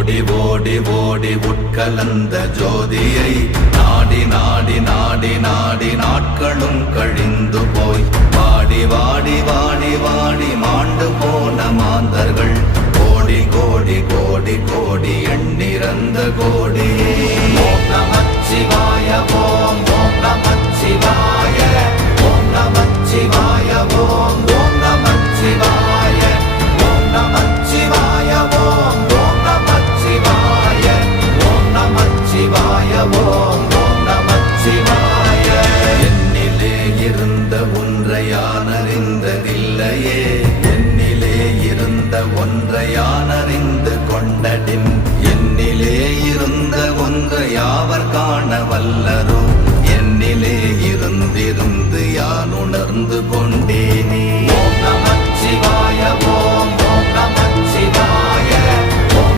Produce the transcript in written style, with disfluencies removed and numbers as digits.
ஓடி ஓடி ஓடி உட்கலந்த ஜோதியை நாடி நாடி நாடி நாடி நாட்களும் கழிந்து போய் வாடி வாடி வாடி வாடி மாண்டு போன மாந்தர்கள் கோடி கோடி கோடி கோடி எண்ணிறந்த கோடி.